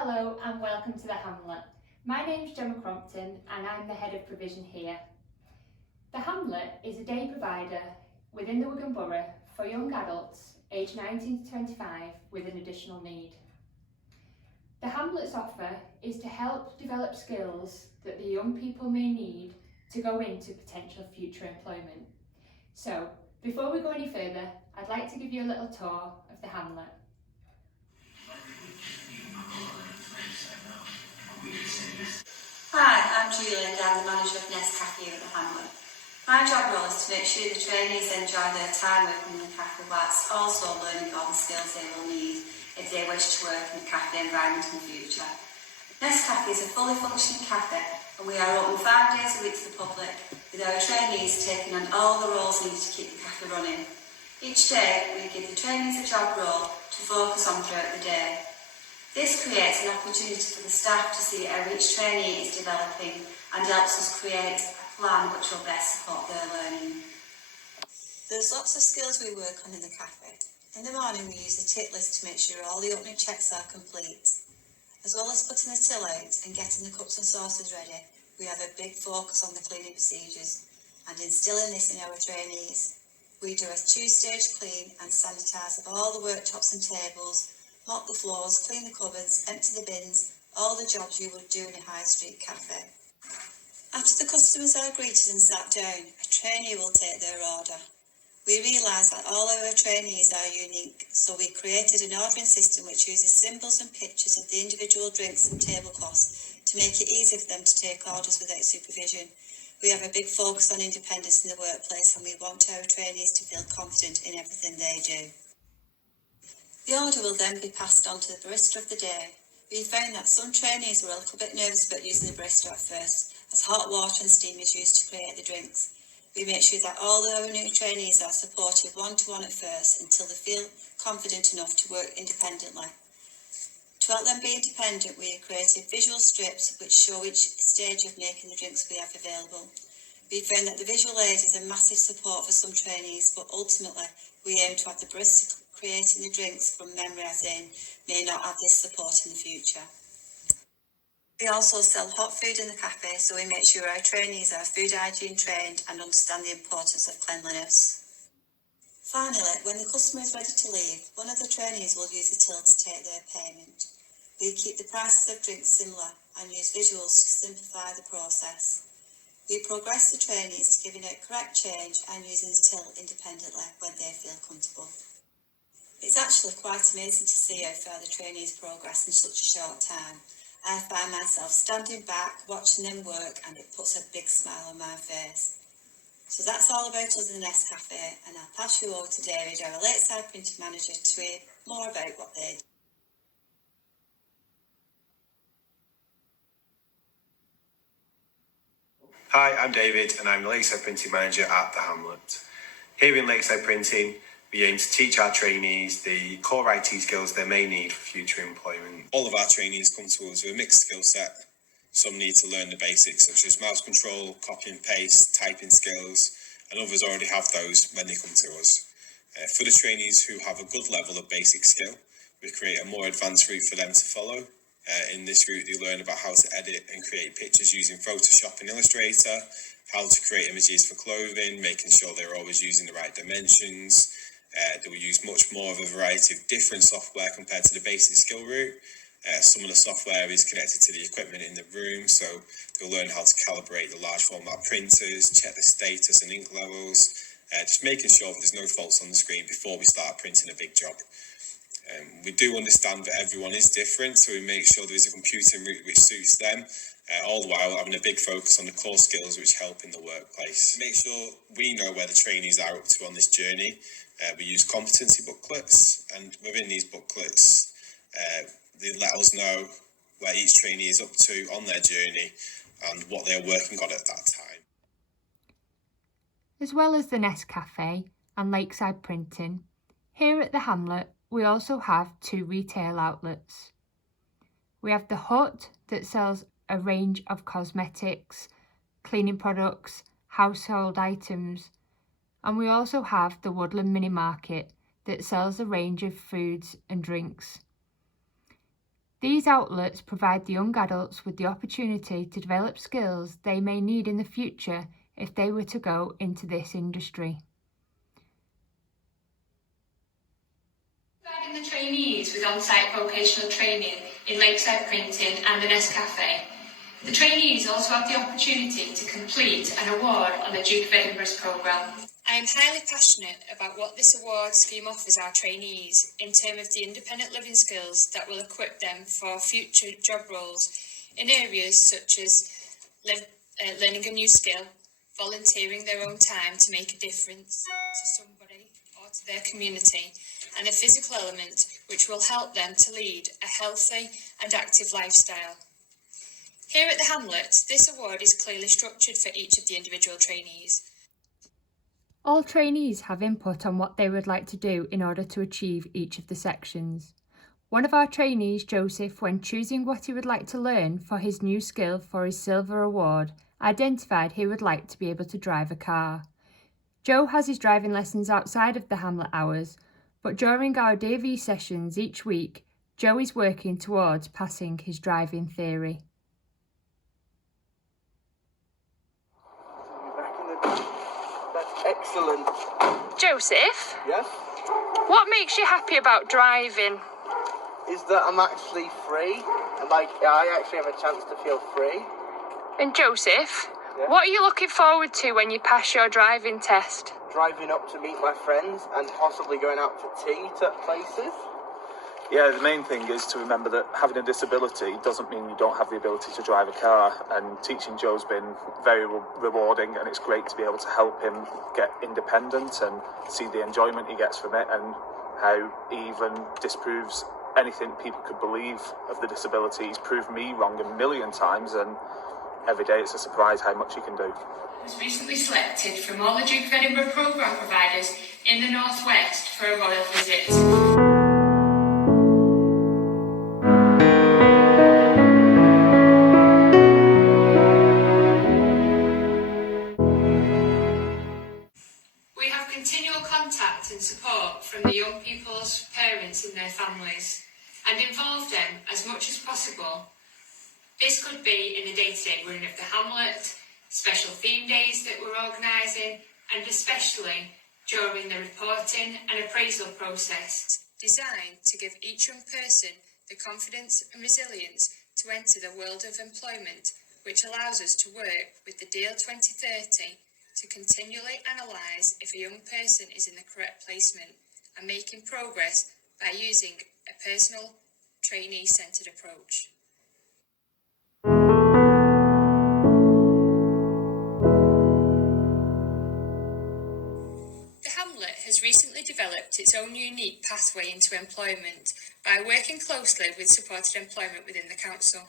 Hello and welcome to the Hamlet. My name's Gemma Crompton and I'm the Head of Provision here. The Hamlet is a day provider within the Wigan Borough for young adults aged 19 to 25 with an additional need. The Hamlet's offer is to help develop skills that the young people may need to go into potential future employment. So, before we go any further, I'd like to give you a little tour of the Hamlet. Hi, I'm Julie and I'm the manager of Nescafe here at the Hamlet. My job role is to make sure the trainees enjoy their time working in the cafe whilst also learning all the skills they will need if they wish to work in the cafe environment in the future. Nescafe is a fully functioning cafe and we are open 5 days a week to the public with our trainees taking on all the roles needed to keep the cafe running. Each day we give the trainees a job role to focus on throughout the day. This creates an opportunity for the staff to see how each trainee is developing and helps us create a plan which will best support their learning. There's lots of skills we work on in the cafe. In the morning we use the tick list to make sure all the opening checks are complete. As well as putting the till out and getting the cups and saucers ready, we have a big focus on the cleaning procedures and instilling this in our trainees. We do a 2-stage clean and sanitise of all the worktops and tables, mop the floors, clean the cupboards, empty the bins, all the jobs you would do in a high street cafe. After the customers are greeted and sat down, a trainee will take their order. We realise that all our trainees are unique, so we created an ordering system which uses symbols and pictures of the individual drinks and tablecloths to make it easy for them to take orders without supervision. We have a big focus on independence in the workplace and we want our trainees to feel confident in everything they do. The order will then be passed on to the barista of the day. We found that some trainees were a little bit nervous about using the barista at first, as hot water and steam is used to create the drinks. We make sure that all our new trainees are supported one-to-one at first until they feel confident enough to work independently. To help them be independent, we have created visual strips which show each stage of making the drinks we have available. We found that the visual aid is a massive support for some trainees, but ultimately we aim to have the barista creating the drinks from memory as in may not have this support in the future. We also sell hot food in the cafe, so we make sure our trainees are food hygiene trained and understand the importance of cleanliness. Finally, when the customer is ready to leave, one of the trainees will use the till to take their payment. We keep the prices of drinks similar and use visuals to simplify the process. We progress the trainees to giving out correct change and using the till independently when they feel comfortable. It's actually quite amazing to see how far the trainees progress in such a short time. I find myself standing back, watching them work, and it puts a big smile on my face. So that's all about us in the Nescafe, and I'll pass you over to David, our Lakeside printing manager, to hear more about what they do. Hi, I'm David and I'm the Lakeside Printing Manager at the Hamlet. Here in Lakeside Printing, we aim to teach our trainees the core IT skills they may need for future employment. All of our trainees come to us with a mixed skill set. Some need to learn the basics such as mouse control, copy and paste, typing skills, and others already have those when they come to us. For the trainees who have a good level of basic skill, we create a more advanced route for them to follow. In this route, they learn about how to edit and create pictures using Photoshop and Illustrator, how to create images for clothing, making sure they're always using the right dimensions. They will use much more of a variety of different software compared to the basic skill route. Some of the software is connected to the equipment in the room, so they'll learn how to calibrate the large format printers, check the status and ink levels, just making sure that there's no faults on the screen before we start printing a big job. We do understand that everyone is different, so we make sure there is a computing route which suits them, all the while having a big focus on the core skills which help in the workplace. To make sure we know where the trainees are up to on this journey, we use competency booklets, and within these booklets, they let us know where each trainee is up to on their journey and what they're working on at that time. As well as the Nescafe and Lakeside Printing, here at the Hamlet we also have 2 retail outlets. We have the Hut that sells a range of cosmetics, cleaning products, household items, and we also have the Woodland Mini Market that sells a range of foods and drinks. These outlets provide the young adults with the opportunity to develop skills they may need in the future if they were to go into this industry. Providing the trainees with on-site vocational training in Lakeside Printing and the Nest Cafe, the trainees also have the opportunity to complete an award on the Duke of Edinburgh's programme. I am highly passionate about what this award scheme offers our trainees in terms of the independent living skills that will equip them for future job roles in areas such as learning a new skill, volunteering their own time to make a difference to somebody or to their community, and a physical element which will help them to lead a healthy and active lifestyle. Here at the Hamlet, this award is clearly structured for each of the individual trainees. All trainees have input on what they would like to do in order to achieve each of the sections. One of our trainees, Joseph, when choosing what he would like to learn for his new skill for his silver award, identified he would like to be able to drive a car. Joe has his driving lessons outside of the Hamlet hours, but during our DV sessions each week, Joe is working towards passing his driving theory. Excellent. Joseph, Yes? what makes you happy about driving? Is that I'm actually free, and I actually have a chance to feel free. And Joseph, Yeah? what are you looking forward to when you pass your driving test? Driving up to meet my friends and possibly going out for tea to places. Yeah, the main thing is to remember that having a disability doesn't mean you don't have the ability to drive a car, and teaching Joe's been very rewarding, and it's great to be able to help him get independent and see the enjoyment he gets from it, and how he even disproves anything people could believe of the disability. He's proved me wrong a million times, and every day it's a surprise how much he can do. Was recently selected from all the Duke of Edinburgh programme providers in the North West for a royal visit. We have continual contact and support from the young people's parents and their families, and involve them as much as possible. This could be in the day-to-day running of the Hamlet, special theme days that we're organising, and especially during the reporting and appraisal process, designed to give each young person the confidence and resilience to enter the world of employment, which allows us to work with the Deal 2030 to continually analyse if a young person is in the correct placement and making progress by using a personal, trainee-centred approach. The Hamlet has recently developed its own unique pathway into employment by working closely with supported employment within the council.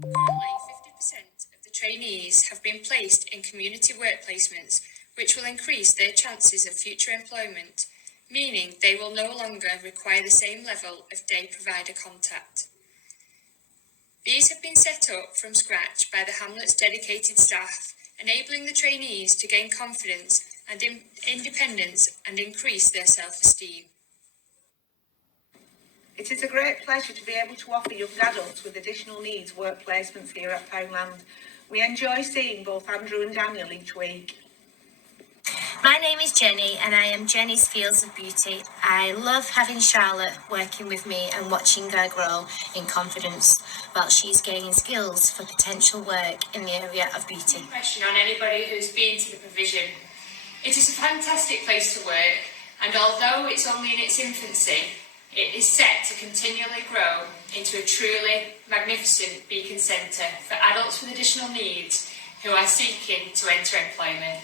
Currently, 50% of the trainees have been placed in community work placements, which will increase their chances of future employment, meaning they will no longer require the same level of day provider contact. These have been set up from scratch by the Hamlet's dedicated staff, enabling the trainees to gain confidence and independence and increase their self-esteem. It is a great pleasure to be able to offer young adults with additional needs work placements here at Poundland. We enjoy seeing both Andrew and Daniel each week. My name is Jenny and I am Jenny's Fields of Beauty. I love having Charlotte working with me and watching her grow in confidence while she's gaining skills for potential work in the area of beauty. Impression on anybody who's been to the provision. It is a fantastic place to work, and although it's only in its infancy, it is set to continually grow into a truly magnificent beacon centre for adults with additional needs who are seeking to enter employment.